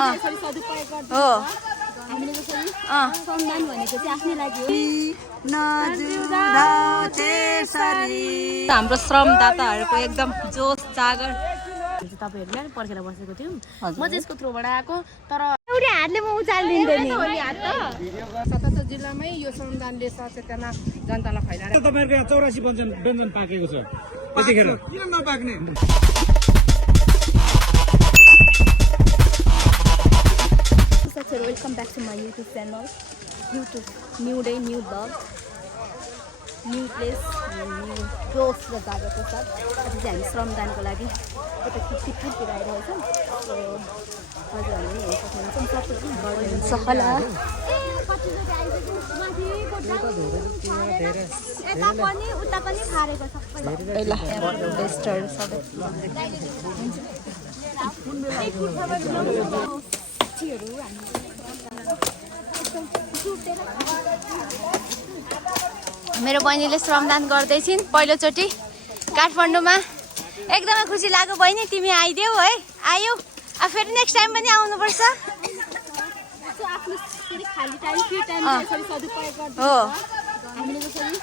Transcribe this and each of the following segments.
यसरी सदुपयोग गर्छ हो हामीले जसरी श्रमदान भनेको चाहिँ आफ्नै लागि हो हाम्रो श्रमदाताहरूको एकदम जोस जागर तपाईहरुले पर्खेर बसेको थियौँ म चाहिँ यसको थ्रोबाट आएको तर एउटै हातले म उचाल्दिन्थेँ नि 77 जिल्लामै यो श्रमदानले सचेतना जनतालाई फैलाएर तपाईहरुको यहाँ 84 व्यञ्जन पाकेको छ त्यतिखेर किन नपाक्ने welcome back to my YouTube channel new day new vlog new place new जोस र जागरको साथ आज चाहिँ हामी श्रमदानको लागि यता खिचितिर आइरहेको छौँ हजुर हामीले हेर्न सक्नुहुन्छ होला यता पनि उता पनि फारेको मेरो बहिनीले श्रमदान गर्दैछिन् पहिलोचोटि काठमाडौँमा एकदमै खुसी लाग्यो बहिनी तिमी आइदेऊ है आयौ फेरि नेक्स्ट टाइम पनि आउनुपर्छ आफ्नो खाली टाइम फ्री टाइम यसरी सदुपयोग गर्छ हो हामीले जसरी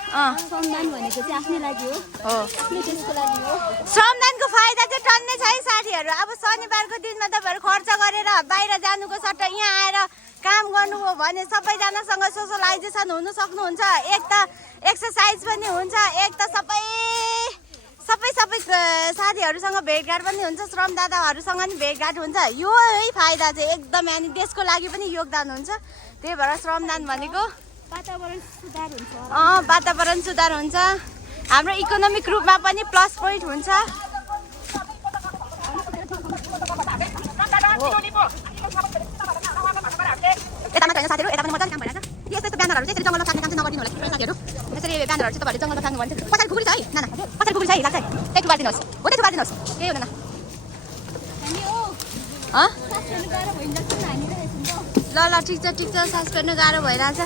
श्रमदान भनेको चाहिँ आफ्नै लागि हो आफ्नो देशको लागि हो श्रमदानको फाइदा चाहिँ टन्नै छ है साथीहरू अब शनिबारको दिनमा तपाईँहरू खर्च गरेर बाहिर जानुको सट्टा यहाँ आएर काम गर्नु हो भने सबैजनासँग सोसलाइजेसन हुन सक्नुहुन्छ एक त एक्सर्साइज पनि हुन्छ एक त सबै साथीहरूसँग भेटघाट पनि हुन्छ श्रमदाताहरूसँग पनि भेटघाट हुन्छ यो है फाइदा चाहिँ एकदम अनि देशको लागि पनि योगदान हुन्छ त्यही भएर श्रमदान भनेको वातावरण सुधार हुन्छ हाम्रो इकोनोमिक रूपमा पनि प्लस पोइन्ट हुन्छ यता मात्र होइन साथीहरू यता पनि मजाले काम भइरहेछ यस्तो ब्यानरहरू चाहिँ यसरी जङ्गलमा फ्याँक्ने काम चाहिँ नगरिदिनु होला साथीहरू यसरी ब्यानरहरू चाहिँ तपाईँहरूले जङ्गलमा फ्याँक्नु भने पछाडि खुकुरी छ है नाना पछाडि खुकुरी छ है लाग्छ है त्यही थुपारिदिनुहोस् हो त्यही थुपारिदिनुहोस् केही हुँदैन ल ठिक छ सास फेर्नु गाह्रो भइरहेछ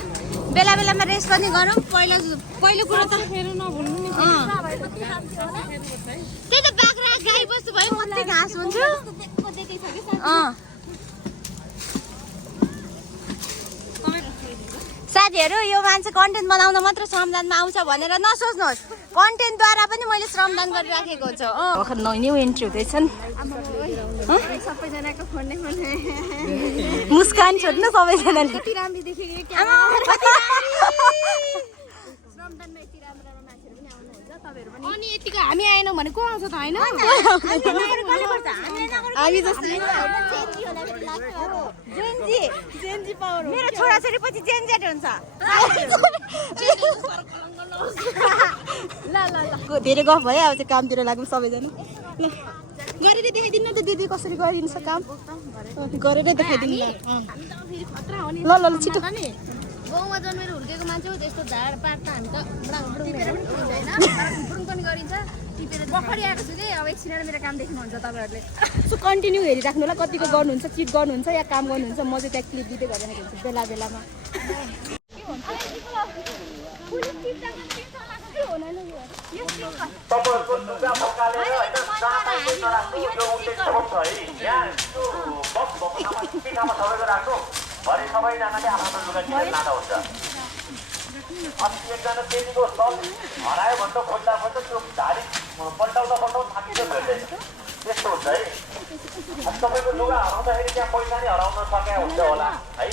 बेला बेलामा रेस्ट पनि गरौँ पहिलो कुरो त त्यही त बाख्रा गाई बस्तु भयो मात्रै घाँस हुन्छु साथीहरू यो मान्छे कन्टेन्ट बनाउन मात्र श्रमदानमा आउँछ भनेर नसोच्नुहोस् कन्टेन्टद्वारा पनि मैले श्रमदान गरिराखेको छु भर्खर न्यू एन्ट्री हुँदैछन् मुस्कान छोड्नु सबैजनाले अनि यतिको हामी आएनौँ भने को आउँछ त होइन मेरो छोराछोरी पछि जेनजेट हुन्छ ल धेरै गफ भयो अब चाहिँ कामतिर लाग्नु सबैजना गरेर देखाइदिनु न त दिदी कसरी गरिदिन्छ काम गरेरै देखाइदिनु ल छिटो गाउँमा जन्मेर हुर्केको मान्छे हो त्यस्तो झाडपात त हामी त फुरुङ पनि गरिन्छ टिपेर भर्खरै आएको छु कि अब एकछिन मेरो काम देख्नुहुन्छ तपाईँहरूले सो कन्टिन्यू हेरिराख्नु होला कतिको गर्नुहुन्छ चिट गर्नुहुन्छ या काम गर्नुहुन्छ म चाहिँ त्यहाँ क्लिप दिँदै गरिरहेको हुन्छु बेला बेलामा भरे सबैजनाले आफ्नो लुगा किनेर लाँदा हुन्छ अस्ति एकजना चेलीको सल हरायो भने त खोज्दा त्यो धारी पल्टाउँदा थाकिँदै भेट्दैन त्यस्तो हुन्छ है तपाईँको लुगा हराउँदाखेरि त्यहाँ पैसा नै हराउन सकेका हुन्छ होला है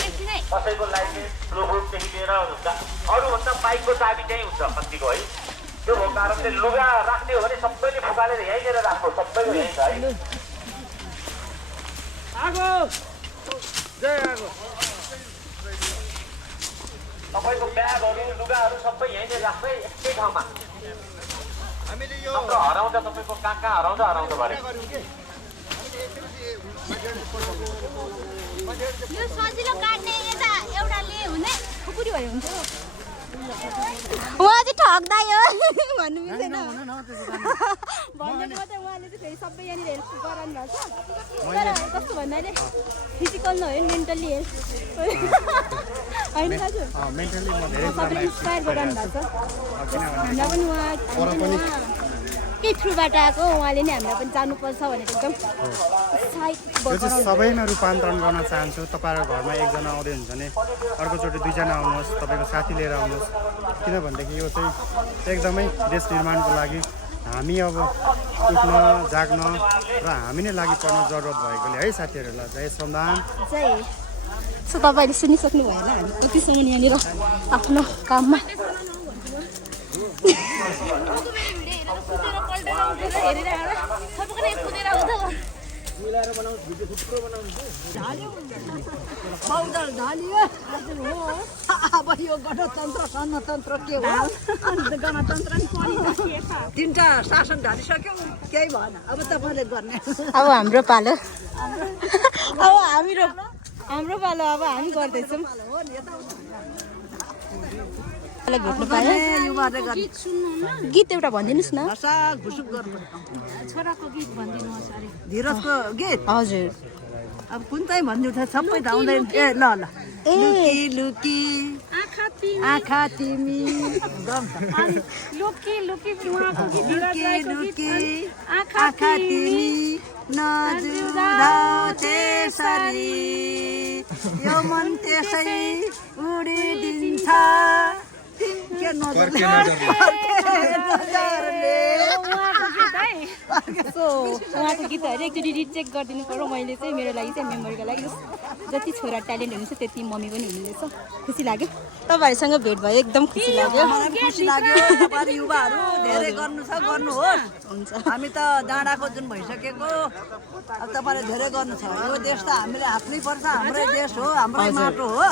कसैको लाइसेन्स ब्लुबुकदेखि लिएर अरूभन्दा बाइकको चाबी त्यहीँ हुन्छ कतिको है त्यो भएको कारणले लुगा राख्ने हो भने सबैले फुकालेर यहीँनिर राख्नु सबैको यहीँ छ है तपाईँको ब्यागहरू लुगाहरू सबै यहीँनिर राख्दै एकै ठाउँमा हाम्रो हराउँदा तपाईँको कहाँ हराउँदा भरे यो सजिलो काट्ने यता एउटाले हुने खुकुरी भयो हुन्छ उहाँ चाहिँ ठग्दायो भन्नु मिल्दैन भन्नु मात्रै उहाँले चाहिँ फेरि सबै यहाँनिर हेल्प गराउनु भएको छ तर कस्तो भन्नाले फिजिकल नभए मेन्टल्ली हेल्प होइन दाजु सबैले इन्सपायर गराउनु भएको छ हामीलाई पनि उहाँ उहाँकै थ्रुबाट आएको उहाँले नै हामीलाई पनि जानुपर्छ भनेर एकदम उत्साहित यो चाहिँ सबैमा रूपान्तरण गर्न चाहन्छु। तपाईँहरूको घरमा एकजना आउँदै हुन्छ भने अर्कोचोटि 2 जना आउनुहोस्, तपाईँको साथी लिएर आउनुहोस्। किनभनेदेखि यो चाहिँ एकदमै देश निर्माणको लागि हामी अब उठ्न जाग्न र हामी नै लागि पर्न जरुरत भएकोले है साथीहरूलाई जय श्रमदान। जय। सो तपाईँले सुनिसक्नु भयो होला हामी कतिसम्म यहाँनिर आफ्नो काममा अब यो गणतन्त्र गणतन्त्र के हो गणतन्त्र तिनवटा शासन ढालिसक्यो केही भएन अब तपाईँले गर्ने अब हाम्रो पालो अब हाम्रो पालो अब हामी गर्दैछौँ भेट्नु पायो गीत एउटा भनिदिनुहोस् न छोराको गीत भनिदिनुहोस् अरे धीरजको गीत हजुर अब कुन चाहिँ भनिदिनु सबै त आउँदैन ए ल ल लुकी लुकी आँखा तिमी लुकी लुकी लुकी लुकी आँखा तिमी नजुरा त्यसरी यो मन त्यसै उडिदिन्छ के सो उहाँको गीतहरू एकचोटि रिचेक गरिदिनु पर्यो मैले चाहिँ मेरो लागि चाहिँ मेमोरीको लागि जति छोरा ट्यालेन्ट हुनुहुन्छ त्यति मम्मी पनि हुनुहुनेछ खुसी लाग्यो तपाईँहरूसँग भेट भयो एकदम खुसी लाग्यो खुसी लाग्यो तपाईहरु युवाहरू धेरै गर्नु छ गर्नुहोस् हुन्छ हामी त डाँडाको जुन भइसकेको अब तपाईले धेरै गर्नु छ यो देश त हामीले आफ्नै पर्छ हाम्रै देश हो हाम्रै माटो हो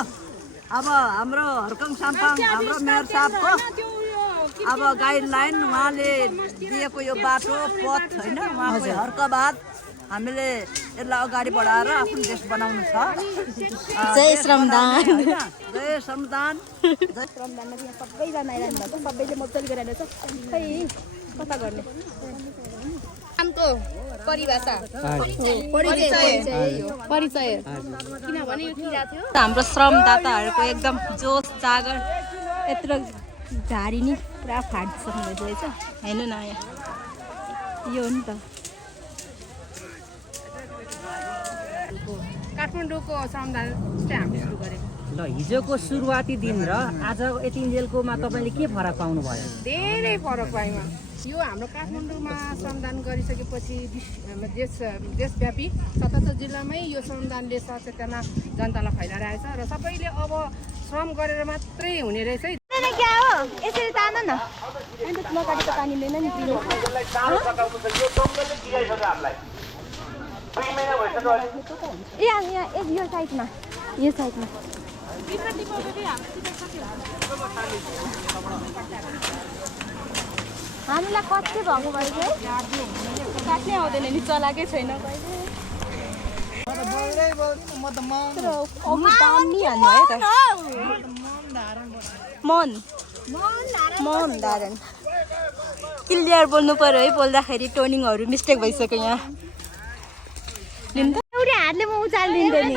अब हाम्रो हर्कङ साम्पाङ हाम्रो मेयर साहबको अब गाइडलाइन उहाँले दिएको यो बाटो पथ होइन उहाँको हर्कबाद हामीले यसलाई अगाडि बढाएर आफ्नो देश बनाउनु छ जय श्रमदान जय श्रमदान जय श्रमदानमा चाहिँ यहाँ सबैजना आइरहनु भएको सबैले मजाले गरिरहेको छ खै कता गर्ने कामको परिभाषा परिचय किनभने यो किरा थियो हाम्रो श्रमदाताहरूको एकदम जोस जागर यत्रो झाडी नि पुरा फाटिसक्नु भइसकेको छ हेर्नु न यहाँ यो हो नि त काठमाडौँको श्रमदान चाहिँ हामीले सुरु गरेको ल हिजोको सुरुवाती दिन र आज यतिन्जेलकोमा तपाईँले के फरक पाउनु भयो? धेरै फरक पायौँ यो हाम्रो काठमाडौँमा श्रमदान गरिसकेपछि देशव्यापी 77 जिल्लामै यो श्रमदानले सचेतना जनतालाई फैलाइरहेछ र सबैले अब श्रम गरेर मात्रै हुने रहेछ है क्या हो यसरी तान न अन्त नकाटेको पानी लिएन नि पिलो यहाँ यो साइडमा हामीलाई कति भएको भयो काट्नै आउँदैन नि चलाएकै छैन मन धारण क्लियर बोल्नु पर्यो है बोल्दाखेरि टोनिङहरू मिस्टेक भइसक्यो यहाँ एउटै हातले म उचालिदिँदै नि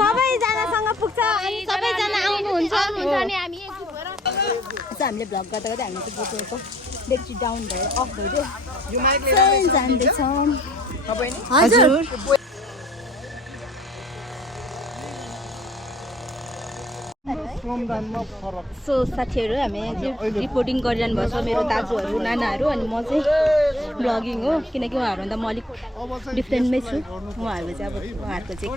सबैजनासँग पुग्छ अनि सबैजना आउनुहुन्छ अनि हामी हामीले भ्लग गर्दा गर्दै हामीले चाहिँ बोकेको ब्याट्री डाउन भएर अफ भइदियो जाँदैछौँ हजुर सो साथीहरू हामी चाहिँ रिपोर्टिङ गरिरहनु भएको छ मेरो दाजुहरू नानाहरू अनि म चाहिँ ब्लगिङ हो किनकि उहाँहरूभन्दा म अलिक डिफ्रेन्टमै छु उहाँहरूको चाहिँ अब उहाँहरूको चाहिँ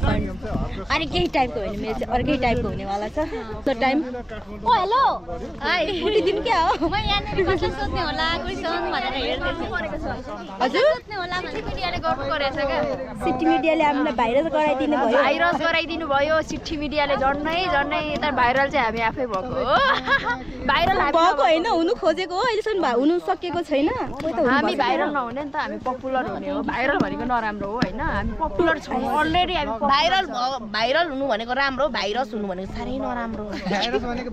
अनि केही टाइपको होइन मेरो चाहिँ अर्कै टाइपको हुनेवाला छ त्यो टाइम ओ हेलो हाई उठिदिनु क्या हो म यहाँनिर कसलाई सोध्ने होला क्वेसन भनेर हेर्दैछु हजुर सोध्ने होला भने मिडियाले गर्नु गरेछ क्या सिटी मिडियाले हामीलाई भाइरल गराइदिनु भयो भाइरल गराइदिनु भयो सिटी मिडियाले झन्नै यता भाइरल चाहिँ हामी आफै भएको हो भाइरल भएको होइन हुनु खोजेको हो अहिलेसम्म हुनु सकेको छैन हामी भाइरल नहुने नि त हामी पपुलर हुने हो भाइरल भनेको नराम्रो हो होइन हामी पपुलर छौँ अलरेडी हामी भाइरल हुनु भनेको राम्रो भाइरस हुनु भनेको साह्रै नराम्रो भाइरस भनेको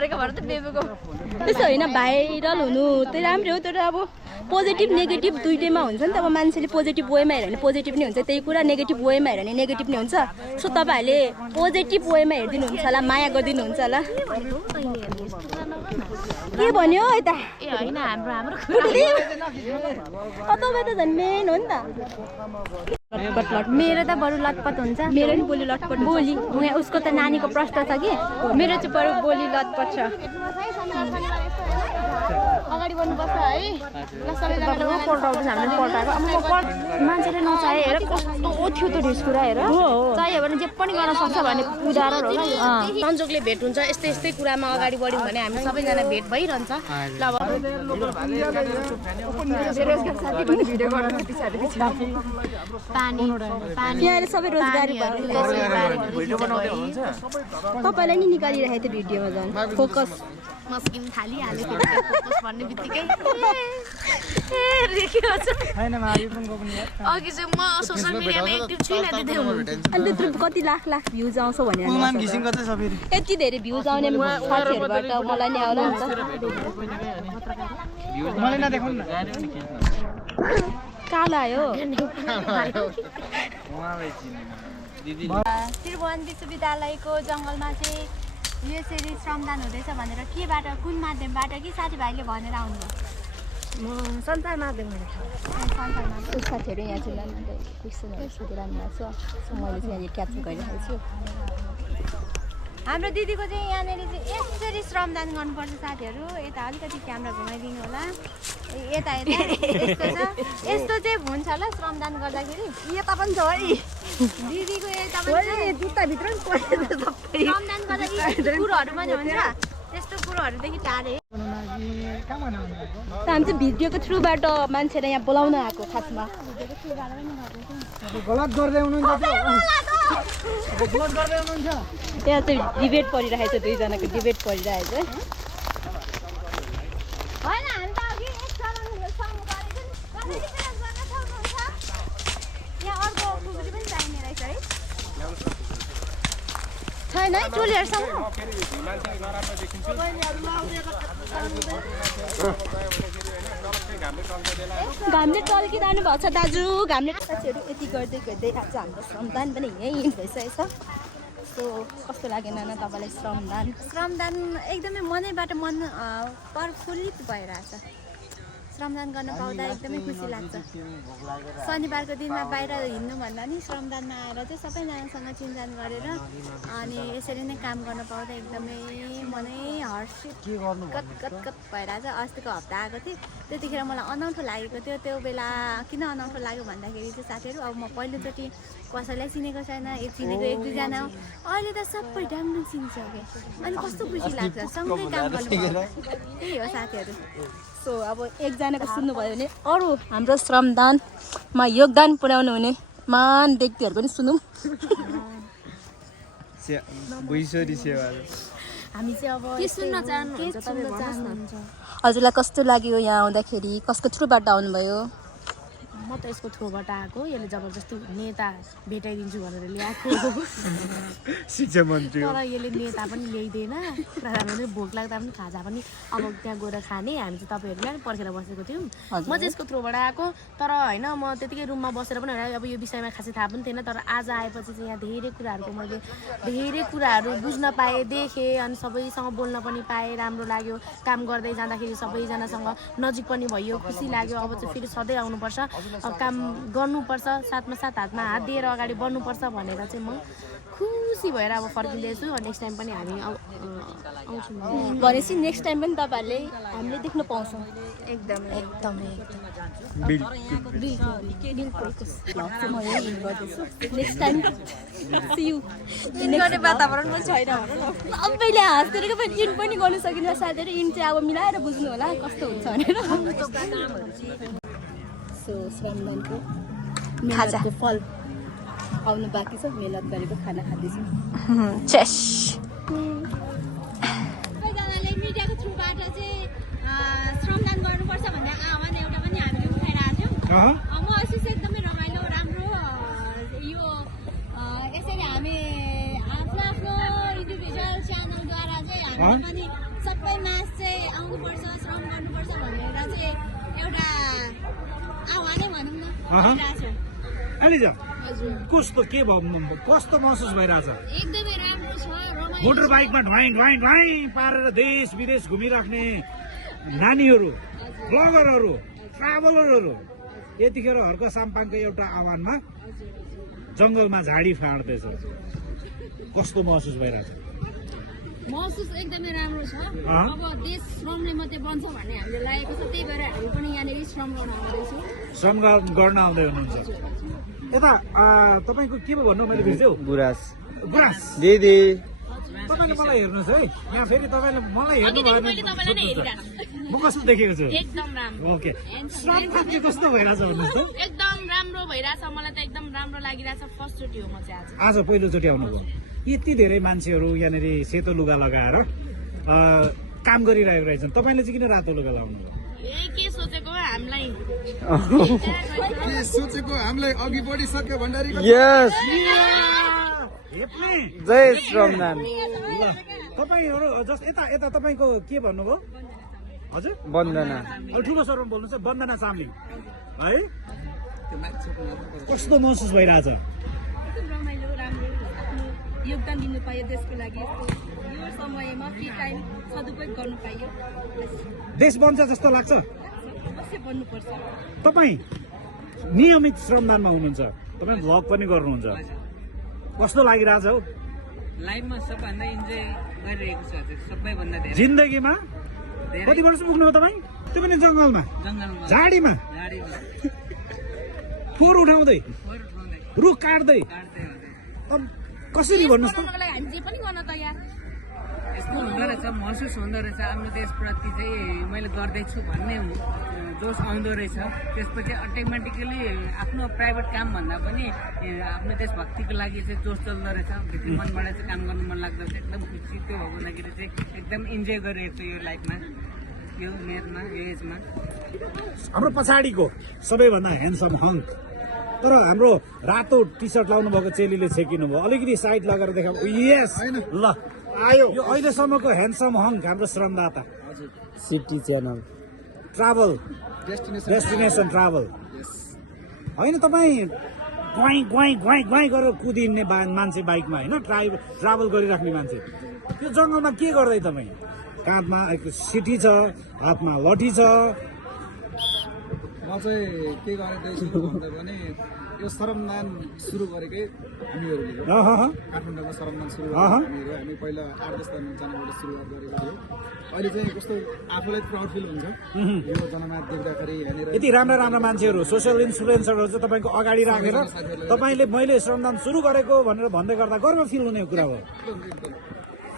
गरेको भएर त बेबीको त्यस्तो होइन भाइरल हुनु त्यही राम्रो हो तर अब पोजिटिभ नेगेटिभ दुइटैमा हुन्छ नि त अब मान्छेले पोजिटिभ वेमा हेऱ्यो भने पोजिटिभ नै हुन्छ त्यही कुरा नेगेटिभ वेमा हेऱ्यो भने नेगेटिभ नै हुन्छ सो तपाईँहरूले पोजिटिभ वेमा हेरिदिनु हुन्छ होला माया गरिदिनुहुन्छ होला के भन्यो यता ए होइन हाम्रो तपाईँ त झन् मेन हो नि त मेरो त बरु लटपट हुन्छ मेरो नि बोली लटपट बोली उसको त नानीको प्रश्न छ कि मेरो चाहिँ बरु बोली लटपट छ अगाडि बढ्नुपर्छ है ल सबैजनाले पल्टाउँछ हामीले पल्टाएको अब मान्छेले नचाहे हेर कस्तो थियो त्यो ढिस कुरा हेर चाहियो भने जे पनि गर्न सक्छ भन्ने उदाहरण होला संजोगले भेट हुन्छ यस्तै यस्तै कुरामा अगाडि बढ्यौँ भने हामी सबैजना भेट भइरहन्छ ल अब बेरोजगार साथी पनि भिडियो गर्न पछाडि पानी यहाँ सबै रोजगारी भिडियो बनाउँदै हुन्छ तपाईँलाई नि निकालिरहेको थियो भिडियोमा झन् फोकस मस्किन थालिहाल्यो फोकस भन्ने बित्तिकै अघि चाहिँ म सोसियल मिडियामा एक्टिभ छुइनँ त्यति अनि त्यत्रो कति लाख भ्युज आउँछ भने यति धेरै भ्युज आउने साथीहरूबाट मलाई नि आउला नि त कालो आयो त्रिभुवन विश्वविद्यालयको जङ्गलमा चाहिँ यसरी श्रमदान हुँदैछ भनेर केबाट कुन माध्यमबाट कि साथीभाइले भनेर आउनुभयो म सञ्चार माध्यमबाट साथीहरू यहाँ चाहिँ क्वेसनहरू सोधिरहनु भएको छ मैले चाहिँ यहाँनिर क्याप्चर गरिरहेको छु हाम्रो दिदीको चाहिँ यहाँनिर चाहिँ यसरी श्रमदान गर्नुपर्छ साथीहरू यता अलिकति क्यामेरा घुमाइदिनु होला यता यस्तो छ यस्तो चाहिँ हुन्छ होला श्रमदान गर्दाखेरि यता पनि छ है दिदीको यता पनि जुत्ताभित्र श्रमदान गर्दा कुरोहरू पनि हुन्छ त्यस्तो कुरोहरूदेखि टाढे हामी चाहिँ भिडियोको थ्रुबाट मान्छेलाई यहाँ बोलाउन आएको खासमा त्यहाँ चाहिँ डिबेट परिरहेको छ दुईजनाको डिबेट परिरहेको छ होइन हामी त अघि एक सङ्ग गरेको नि यहाँ अर्को खुकुरी पनि चाहिने रहेछ है छैन है चोलीहरूसँग घामले टल्किरहनु भएको छ दाजु घामले साथीहरू यति गर्दै गर्दै आज हाम्रो श्रमदान पनि यहीँ भइसकेको छ सो कस्तो लाग्यो नाना तपाईँलाई श्रमदान एकदमै मनैबाट मन प्रफुल्लित भइरहेछ श्रमदान गर्न पाउँदा एकदमै खुसी लाग्छ शनिबारको दिनमा बाहिर हिँड्नुभन्दा नि श्रमदानमा आएर चाहिँ सबैजनासँग चिनजान गरेर अनि यसरी नै काम गर्न पाउँदा एकदमै मनै हर्षित कत भइरहेछ अस्तिको हप्ता आएको थिएँ त्यतिखेर मलाई अनौठो लागेको थियो त्यो बेला किन अनौठो लाग्यो भन्दाखेरि चाहिँ साथीहरू अब म पहिलोचोटि कसैलाई चिनेको छैन चिनेको एक दुईजना हो अहिले त सबै डाङडुङ चिनिसकेँ अनि कस्तो खुसी लाग्छ सँगै काम गर्नु त्यही हो साथीहरू सो अब एकजनाको सुन्नुभयो भने अरू हाम्रो श्रमदानमा योगदान पुर्याउनु हुने महान व्यक्तिहरूको पनि सुनौँ हामी चाहिँ अब के सुन्न चाहनुहुन्छ हजुरलाई कस्तो लाग्यो यहाँ आउँदाखेरि कसको थ्रुबाट आउनुभयो म त यसको थ्रुबाट आएको यसले जबरजस्ती नेता भेटाइदिन्छु भनेर ल्याएको शिक्षा मन्त्री तर यसले नेता पनि ल्याइदिएन प्रधानमन्त्री भोक लाग्दा पनि खाजा पनि अब त्यहाँ गएर खाने हामी चाहिँ तपाईँहरूलाई पनि पर्खेर बसेको थियौँ म चाहिँ यसको थ्रुबाट आएको तर होइन म त्यतिकै रुममा बसेर पनि होइन अब यो विषयमा खासै थाहा पनि थिएन तर आज आएपछि चाहिँ यहाँ धेरै कुराहरूको मैले धेरै कुराहरू बुझ्न पाएँ देखेँ अनि सबैसँग बोल्न पनि पाएँ राम्रो लाग्यो काम गर्दै जाँदाखेरि सबैजनासँग नजिक पनि भयो खुसी लाग्यो अब चाहिँ फेरि सधैँ आउनुपर्छ काम गर्नुपर्छ साथमा साथ हातमा हात दिएर अगाडि बढ्नुपर्छ भनेर चाहिँ म खुसी भएर अब फर्किँदैछु नेक्स्ट टाइम पनि हामी आउँछौँ भनेपछि नेक्स्ट टाइम पनि तपाईँहरूले हामीले देख्न पाउँछौँ एकदमै नेक्स्ट टाइम सियु गर्ने वातावरण पनि छैन सबैले हाँस्दै इन पनि गर्नु सकिन्छ साथीहरू इन चाहिँ अब मिलाएर बुझ्नु होला कस्तो हुन्छ भनेर सो श्रमदानको खाजाको फल आउनु बाँकी छ मेहनत गरेको खाना खाँदैछु सबैजनाले मिडियाको थ्रुबाट चाहिँ श्रमदान गर्नुपर्छ भन्ने आह्वान एउटा पनि हामीले उठाइरहेको थियौँ महसुस एकदमै रमाइलो राम्रो यो यसरी हामी आफ्नो आफ्नो इन्डिभिजुअल च्यानलद्वारा चाहिँ हामीले पनि सबै मास चाहिँ आउनुपर्छ श्रम गर्नुपर्छ भनेर चाहिँ एउटा आह्वानै भनौँ न भइरहेछ। अलिजा कस्तो के भयो कस्तो महसुस भइरहेछ? एकदमै राम्रो छ, रमाइलो मोटर बाइकमा ढ्वाइँ ढ्वाइँ ढ्वाइँ पारेर देश विदेश घुमिराख्ने नानीहरू, ब्लगरहरू, ट्राभलरहरू यतिखेर हर्क साम्पाङको एउटा आह्वानमा जङ्गलमा झाडी फाड्दैछ। कस्तो महसुस भइरहेछ? महसुस एकदमै राम्रो छ। अब देश श्रमले मात्रै बन्छ भन्ने हामीले लागेको छ, त्यही भएर हामी पनि यहाँनिर श्रम गर्न आउँदैछौँ। श्रम गर्न आउँदै हुनुहुन्छ। यता तपाईँको के पो भन्नु मैले बिर्स्यौ? गुराँस गुराँस दिदी तपाईँले मलाई हेर्नुहोस् है, यहाँ फेरि तपाईँले मलाई हेर्नु भयो म कस्तो देखेको छु? एकदम राम्रो, ओके, श्रम के कस्तो भइरहेछ भन्नुहोस् त? एकदम राम्रो भइरहेछ। मलाई त एकदम राम्रो लागिरहेछ। फर्स्टचोटि हो म चाहिँ आज पहिलोचोटि आउनुभयो। यति धेरै मान्छेहरू यहाँनिर सेतो लुगा लगाएर काम गरिरहेको रहेछन्। तपाईँले चाहिँ किन रातो लुगा लगाउनु भयो? के सोचेको हामीलाई अघि बढिसक्यो भण्डारी। यस जय श्रमदान। तपाईँहरू जस्ट यता यता तपाईँको के भन्नुभयो? हजुर वन्दना ठुलो स्वरमा बोल्नुहोस्। वन्दना चामलिङ है, कस्तो महसुस भइरहेछ? रमाइलो, राम्रो, आफ्नो योगदान दिनु पायो देशको लागि। यो समयमा फ्री टाइम सदुपयोग गर्नु पाइयो। देश बन्छ जस्तो लाग्छ? अवश्य बन्नुपर्छ। तपाईँ नियमित श्रमदानमा हुनुहुन्छ, तपाईँ भ्लग पनि गर्नुहुन्छ, कस्तो लागिरहेछ हौ? लाइफमा सबभन्दा इन्जोय गरिरहेको छ सबैभन्दा धेरै। जिन्दगीमा कति वर्ष पुग्नुभयो तपाईँ? त्यो पनि जङ्गलमा, जङ्गलमा झाडीमा गाडीमा फोहोर उठाउँदै, रुख काट्दै, कसरी भन्नुहोस् त? हामी जे पनि गर्न तयार। यस्तो हुँदो रहेछ, महसुस हुँदो रहेछ आफ्नो देशप्रति चाहिँ मैले गर्दैछु भन्ने जोस आउँदो रहेछ। त्यसपछि अटोमेटिकली आफ्नो प्राइभेट काम भन्दा पनि आफ्नो देशभक्तिको लागि चाहिँ जोस चल्दो रहेछ। भित्री मनबाट चाहिँ काम गर्नु मन लाग्दो रहेछ। एकदम खुसी त्यो भएको लागि चाहिँ एकदम इन्जोय गरिरहेको छु यो लाइफमा, यो उमेरमा, यो एजमा। हाम्रो पछाडिको सबैभन्दा ह्यान्डसम हङ्क, तर हाम्रो रातो टी सर्ट लाउनु भएको चेलीले छेकिनु भयो। अलिकति साइड लगाएर देखाऊ। यस ल आयो यो अहिलेसम्मको ह्यान्डसम हङ्क हाम्रो श्रमदाता। City channel travel destination travel होइन, तपाईँ ग्वाइँ ग्वाइँ ग्वाइँ ग्वाइँ गरेर कुदिने मान्छे बाइकमा होइन, ट्राभल गरिराख्ने मान्छे। त्यो जङ्गलमा के गर्दै तपाईँ? काँधमा सिटी छ, हातमा लठी छ। म चाहिँ के गरिँदैछु भन्दा पनि यो श्रमदान सुरु गरेकै हामीहरूले काठमाडौँमा श्रमदान सुरु गरेको हामी पहिला 8-10 जनाबाट सुरुवात गरेको थियो। अहिले चाहिँ कस्तो आफूलाई प्राउड फिल हुन्छ यो जनमात देख्दाखेरि। यति राम्रा राम्रा मान्छेहरू, सोसियल इन्फ्लुएन्सरहरू चाहिँ तपाईँको अगाडि राखेर तपाईँले मैले श्रमदान सुरु गरेको भनेर भन्दै गर्दा गर्व फिल हुने कुरा हो।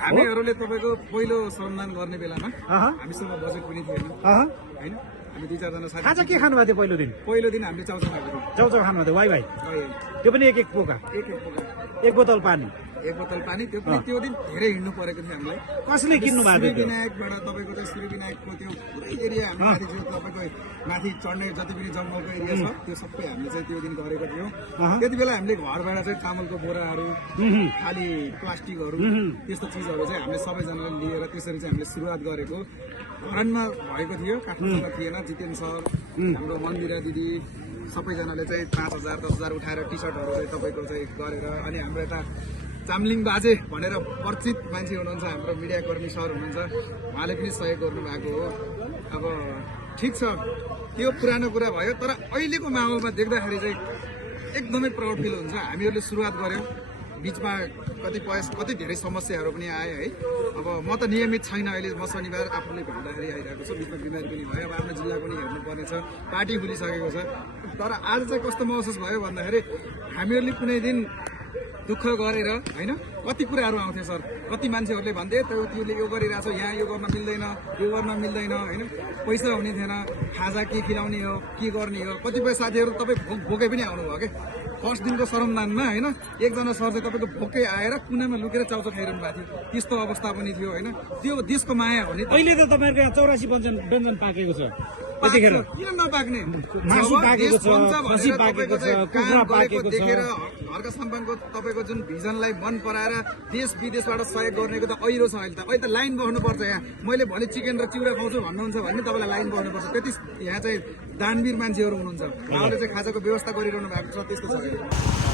हामीहरूले तपाईँको पहिलो श्रमदान गर्ने बेलामा हामीसँग बजेट पनि थिएन होइन। हामी 2-4 जना खाजा के खानुभएको थियो पहिलो दिन? पहिलो दिन हामीले चाउचाउ खाएको थियौँ। चाउचाउ खानुभएको थियो? वाइ भाइ त्यो पनि एक पोका, एक बोतल पानी, त्यो पनि त्यो दिन धेरै हिँड्नु परेको थियो हामीलाई। कसले किन्नु भएको थियो? विनायकबाट तपाईँको चाहिँ श्रीविनायकको त्यो पुरै एरिया हाम्रो माथि थियो। तपाईँको माथि चढ्ने जति पनि जङ्गलको एरिया छ त्यो सबै हामीले चाहिँ त्यो दिन गरेको थियौँ। त्यति बेला हामीले घरबाट चाहिँ चामलको बोराहरू, खाली प्लास्टिकहरू, त्यस्तो चिजहरू चाहिँ हामीले सबैजनाले लिएर त्यसरी चाहिँ हामीले सुरुवात गरेको। धरानमा भएको थियो, काठमाडौँमा थिएन। जितेन सर, हाम्रो मन्दिरा दिदी सबैजनाले चाहिँ 5,000-10,000 उठाएर टी सर्टहरू चाहिँ तपाईँको चाहिँ गरेर, अनि हाम्रो यता चामलिङ बाजे भनेर परिचित मान्छे हुनुहुन्छ, हाम्रो मिडियाकर्मी सर हुनुहुन्छ, उहाँले पनि सहयोग गर्नुभएको हो। अब ठिक छ, त्यो पुरानो कुरा भयो, तर अहिलेको माहौलमा देख्दाखेरि चाहिँ एकदमै प्राउड फिल हुन्छ। हामीहरूले सुरुवात गऱ्यौँ, बिचमा कति धेरै समस्याहरू पनि आयो है। अब म त नियमित छैन अहिले, म शनिबार आफूले भन्दाखेरि आइरहेको छु। बिचमा बिमारी पनि भयो, अब आफ्नो जिल्ला पनि हेर्नुपर्ने छ, पार्टी खुलिसकेको छ। तर आज चाहिँ कस्तो महसुस भयो भन्दाखेरि हामीहरूले कुनै दिन दुःख गरेर होइन कति कुराहरू आउँथ्यो सर, कति मान्छेहरूले भन्थे त्यसले यो गरिरहेछ, यहाँ यो गर्न मिल्दैन, यो गर्न मिल्दैन होइन। पैसा हुने थिएन, खाजा के खिलाउने हो, के गर्ने हो। कतिपय साथीहरू तपाईँ भोकै पनि आउनुभयो क्या फर्स्ट दिनको श्रमदानमा होइन। एकजना सर चाहिँ तपाईँको भोकै आएर कुनामा लुकेर चाउचाउ खाइरहनु भएको थियो, त्यस्तो अवस्था पनि थियो होइन। त्यो देशको माया हो नि। अहिले त तपाईँहरूको यहाँ 84 व्यञ्जन पाकेको छ, यतिखेर किन नपाक्ने मासु जब पाकेको देश छ, बन्छ खसी भनेर पाकेको तपाईँको छ, चाहिँ कुखुरा काम गरेको पाकेको छ। देखेर हर्क सम्पानको तपाईँको जुन भिजनलाई मन पराएर देश विदेशबाट सहयोग गर्नेको त ऐरो छ अहिले त लाइन बस्नुपर्छ यहाँ मैले भने चिकन र चिउरा खाउँछु भन्नुहुन्छ भने तपाईँलाई लाइन बस्नुपर्छ त्यति यहाँ चाहिँ दानवीर मान्छेहरू हुनुहुन्छ उहाँले चाहिँ खाजाको व्यवस्था गरिरहनु भएको छ त्यस्तो छ